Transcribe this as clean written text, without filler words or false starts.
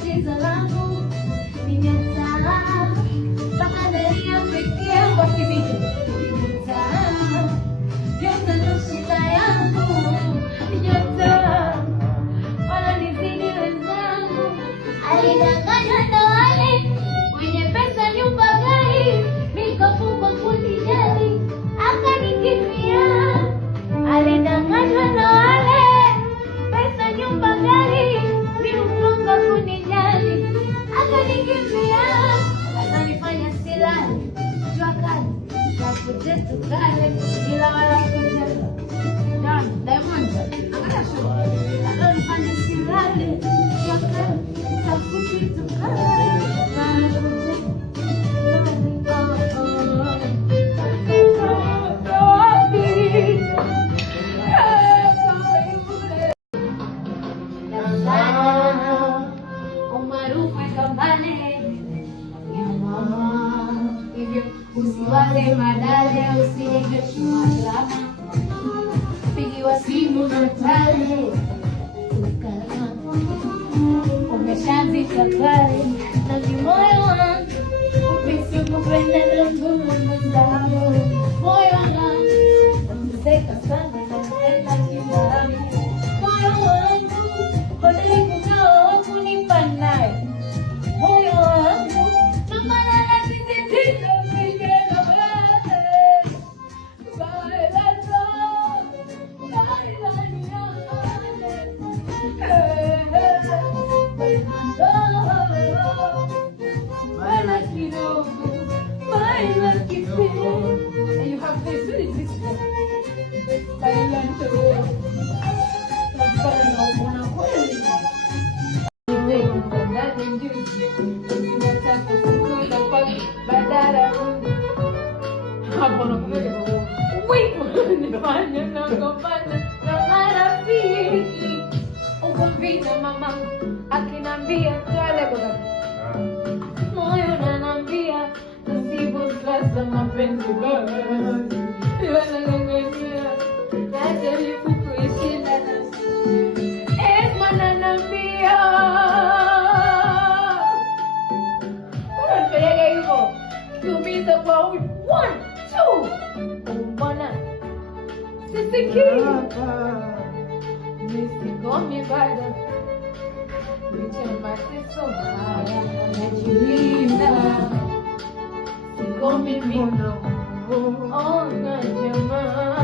tatizo langu ni nyota, mpaka nalia pekee kwa kibicho nyota, nyota ndo shida yangu ni nyota, wala nizidi wenzangu. Alidanganywa na wale wenye pesa, nyumba, gari, nikafumba kunijali akanikimbia. Alidanganywa na wale pesa, nyumba, gari, nikamfunga kunijali akanikimbia. Akanifanya silali, jua kali, tafute tukale, ila wala kujala. Diamond akanifanya silali, jua kali, tafute tukale, wala kujala. Usiwaze madale, usiyeheshimu alama, pigiwa simu na tale, umeshazika pale na moyo wangu upisi kupenda na ngumu mwenzangu. Moyo wangu umeseka sana na mpenda kimbali. Moyo wangu hodari kungao kunipa naye. Moyo wangu namana na tititito nifanya nagombana na marafiki, ugomvi na mama akinambia twale bwana, moyo nanambia nasibu sasa mapenzi basi, ila nang'ang'ania najaribu kuishi na nafsi. Esma nanambia unafanya hivyo kuumiza kwa huyu 1, 2 mbona sisikii nisikomi bado licha mateso haya najiuliza sikomi mino ona jamaa